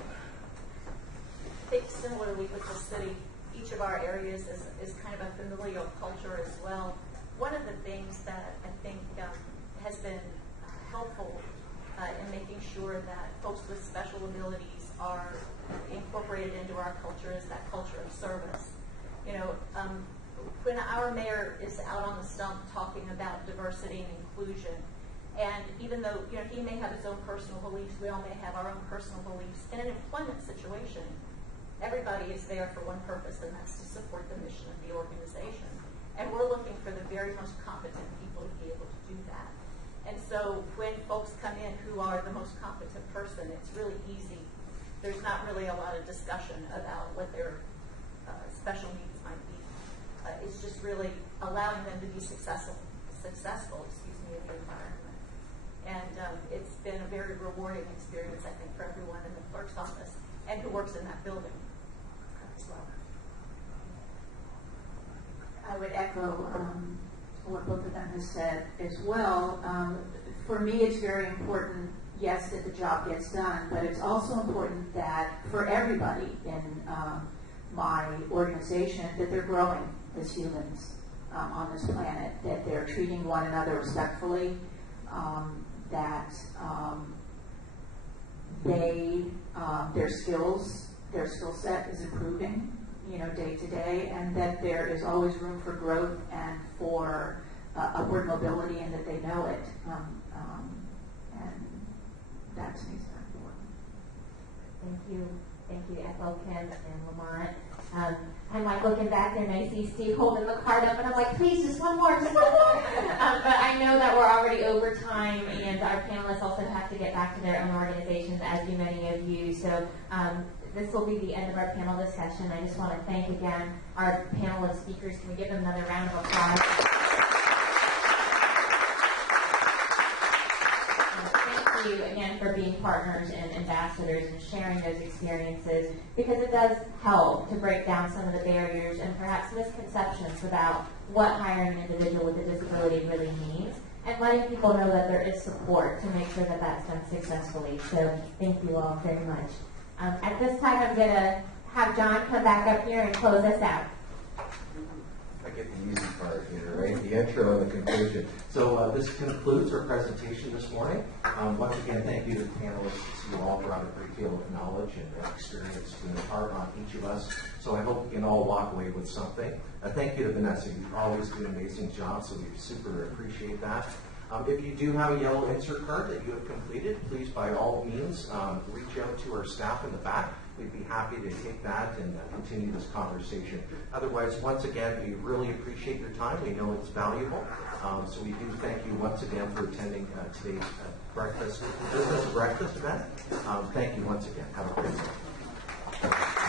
think similarly with the city, each of our areas is kind of a familial culture as well. One of the things that I think has been helpful in making sure that folks with special abilities are incorporated into our culture is that culture of service. When our mayor is out on the stump talking about diversity and inclusion, and even though he may have his own personal beliefs, we all may have our own personal beliefs, in an employment situation, everybody is there for one purpose, and that's to support the mission of the organization. And we're looking for the very most competent people to be able to do that. And so when folks come in who are the most competent person, it's really easy. There's not really a lot of discussion about what their special needs might be. It's just really allowing them to be successful, in the environment. And it's been a very rewarding experience, I think, for everyone in the clerk's office and who works in that building as well. I would echo what both of them have said as well. For me, it's very important, yes, that the job gets done, but it's also important that for everybody in my organization, that they're growing as humans on this planet, that they're treating one another respectfully, that their skill set is improving, day to day, and that there is always room for growth and for upward mobility, and that they know it. And that to me is very important. Thank you, Ethel, Kim, and Lamont. I'm like looking back there and I see Steve holding the card up, and I'm like, please, just one more. But I know that we're already over time, and our panelists also have to get back to their own organizations, as do many of you. So this will be the end of our panel discussion. I just want to thank again our panel of speakers. Can we give them another round of applause? Thank you again for being partners and ambassadors and sharing those experiences, because it does help to break down some of the barriers and perhaps misconceptions about what hiring an individual with a disability really means, and letting people know that there is support to make sure that that's done successfully. So thank you all very much. At this time, I'm going to have John come back up here and close us out. I get the easy part here, right? The intro and the conclusion. So this concludes our presentation this morning. Once again, thank you to the panelists. You all brought a great deal of knowledge and experience to impart on each of us. So I hope we can all walk away with something. Thank you to Vanessa. You always do an amazing job, so we super appreciate that. If you do have a yellow insert card that you have completed, please, by all means, reach out to our staff in the back. We'd be happy to take that and continue this conversation. Otherwise, once again, we really appreciate your time. We know it's valuable. So we do thank you once again for attending today's business breakfast event. Thank you once again. Have a great day.